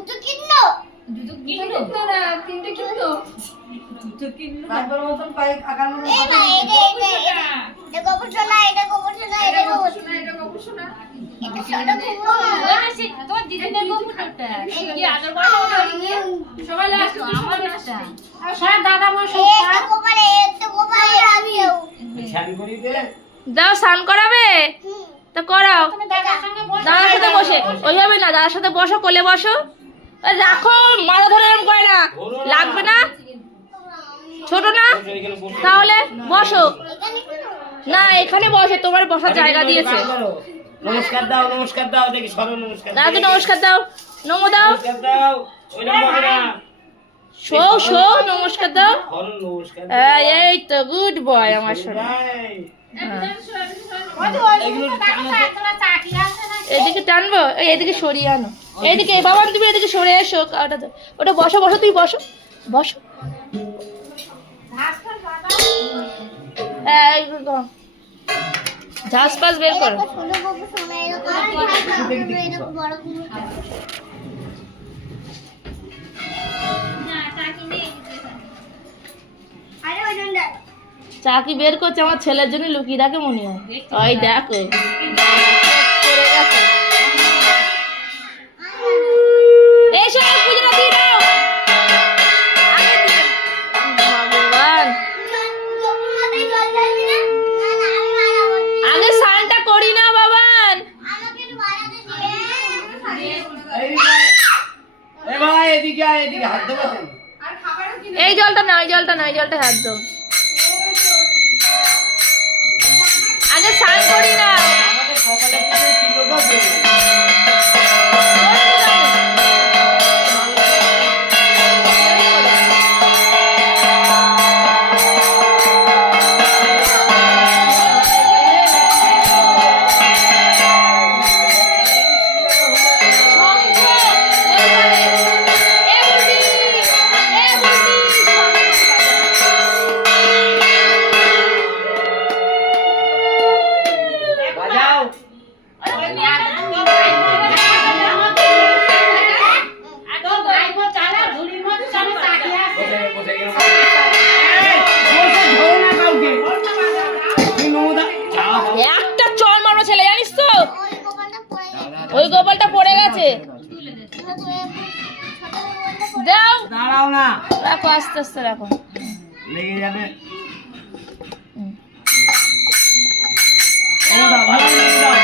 জুতো কিনলো না তিনটে কিনলো তারপর মতন পাই আগানো এই ভাই এটা গোবর সোনা এটা গোবর সোনা এটা গোবর সোনা এটা কবু শোনা এটা সোনা গোবর তোমার দিদিদের কবুতরটা কি আগের বার সবাই লাস্ট আমাদেরটা সব দাদা মা সব এটা গোবর এটা গোবর আমিও ধ্যান করি দে দাও স্নান করাবে তো করাও তুমি দাদার সঙ্গে বসে দাদার সাথে বসে ওইভাবে না দাদার সাথে বসো কোলে বসো এই রাখো মাথা ধরে এরকম করে না লাগবে না ছোট না তাহলে বসো না এখানে বসো তোমার বসার জায়গা দিয়েছে নমস্কার দাও দেখি সরো নমস্কার দাদা নমস্কার দাও নমো দাও নমস্কার দাও ওইটা মনে না শো নমস্কার দাও সরো নমস্কার এই তো গুড বয় আমার সোনা তোরা চাকরি আছে না এদিকে টানবো এদিকে সরিয়ে আনো এদিকে বাবা তুমি এদিকে সরে এসো ওটা বসো বসো তুই বসো বসো ঝাস পাস বের করো সোনা গোবর সোনা এরকম বড় গুলো না চাকরি নেই আরে ওই জন্য চাকি বের করছে আমার ছেলের জন্য লুকিয়ে রাখে মনে হয় ওই দেখো পড়ে গেছে এসো পুজোটা দিয়ে দাও আগে দিয়ে ভগবান গোবর মাথায় জল ঢালবি না না না আমি মারা বলছি আগে স্নানটা করি না বাবান আমাকে একটু বাড়াতে দিবে এই ভাই এদিকে আয় এদিকে হাত দেবো আর খাবারও কিনে এই জলটা না ওই জলটা না ওই জলটা হাত দাও আগে স্নান করি না আমাদের সকালে থেকে কিলো দেবো বাজাও বসে গেলাম বসে ধরো না কাউকে তুই নমদা একটা চল মারো ছেলে জানিস তো ওই গোবরটা পড়ে গেছে ওই গোপালটা পড়ে গেছে দাও দাঁড়াও না রাখো আস্তে আস্তে রাখো লেগে যাবে হুম। ও দা ভালো লেগে দাও